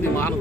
nó bị má luôn.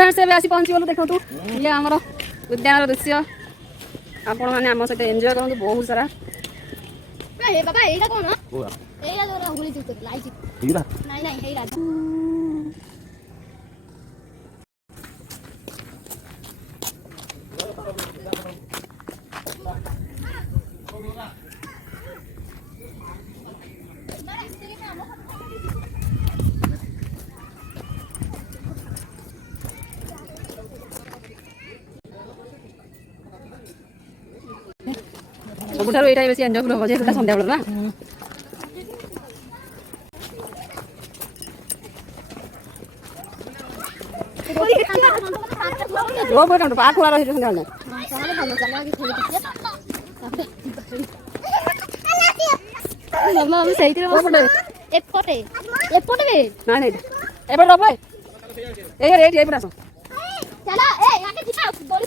Friends ଏବେ ଆସି ପହଞ୍ଚିଗଲୁ ଦେଖନ୍ତୁ ଇଏ ଆମର ଉଦ୍ୟାନର ଦୃଶ୍ୟ ଆପଣମାନେ ଆମ ସହିତ ଏନ୍ଜୟ କରନ୍ତୁ ବହୁତ ସାରା ଏ ବାବା ଏଇଟା କଣ ଏଇଟା ଯୋରା ହୁଳି ଚୁତ ଲାଇଚି ଏଇରା ନାଇଁ ନାଇଁ ଏଇଟା ସବୁଠାରୁ ଏଇଟା ବେଶୀ ଏନ୍ଜୟଫୁଲ୍ ହେବ ଯେହେତୁ ସନ୍ଧ୍ୟାବେଳ ନା ପାଖ ଖୋଲା ରହିଛି ସନ୍ଧ୍ୟାବେଳେ ସେଇଥିରେ ଏପଟେ ଏପଟେ ନାଇଁ ନାଇଁ ଏପଟେ ରବ ଏଇ ରେଟ୍ ଏଇପଟେ ଆସ ଚାଲ ଏ ଆକେ ଯିବା ଦୋଳି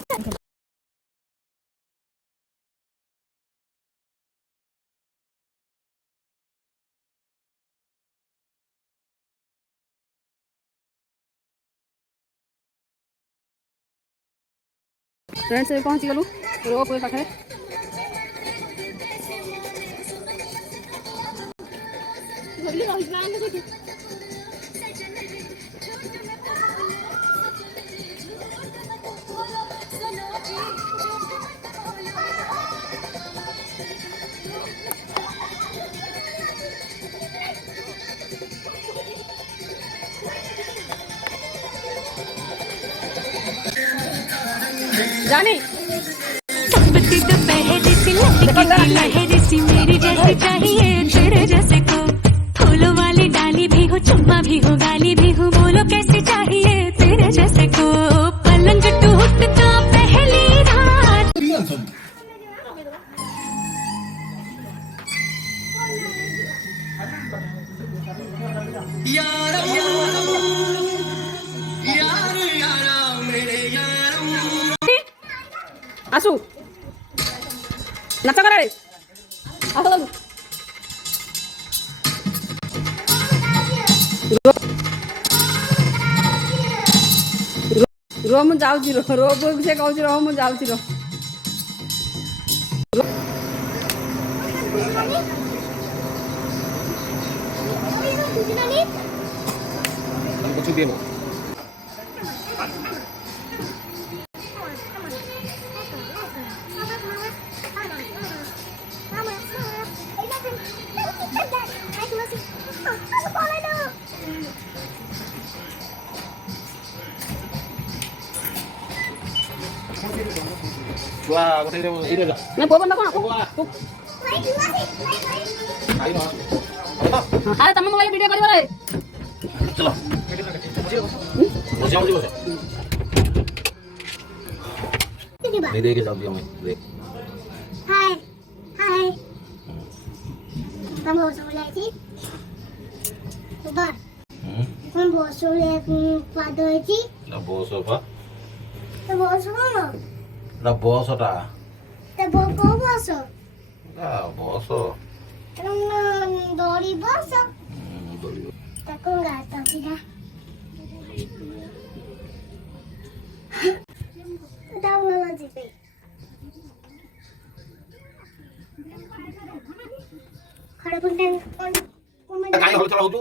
फ्रेंड्स ଏବେ ପହଞ୍ଚିଗଲୁ ରୋପ୍ ୱେ ପାଖରେ ଧୋଲି ରହିଯିବା ଆମେ ସେଠି जानी पहले से लहर सी मेरी जैसी चाहिए तेरे जैसे को फूलों वाली डाली भी हो चुम्मा भी हो गाली भी हो बोलो कैसे चाहिए तेरे जैसे को पलंग टूटता पहली रात आसु नाच करे आस रो मु जाउची रो रो से कहूची रो मु जाउची रो कुछ भी नहीं Wah, aku tadi mau ini dah. Nah, bawa nak aku. Ayo. Ada teman mau video kali mana? Chalo. Bos bos. Ini deh kita bilang ini. Hai. Hai. Kamu sama lagi? Udah. Kamu ବସୁରେ ପାଦ ହେଇଛି ନା ବସ ପା ତ ବସ କଣ ନା ବସଟା ତ କୋଉ ବସ ନା ବସ ଦড়ି ବସ ଦଳିବ ତାକୁ ଗାତ ଦିଟା ଡାଉନ ଯିବେ ଖଡପୁଣ୍ଟା କାଇଁ ହଳ ଚଳ ହଉଛୁ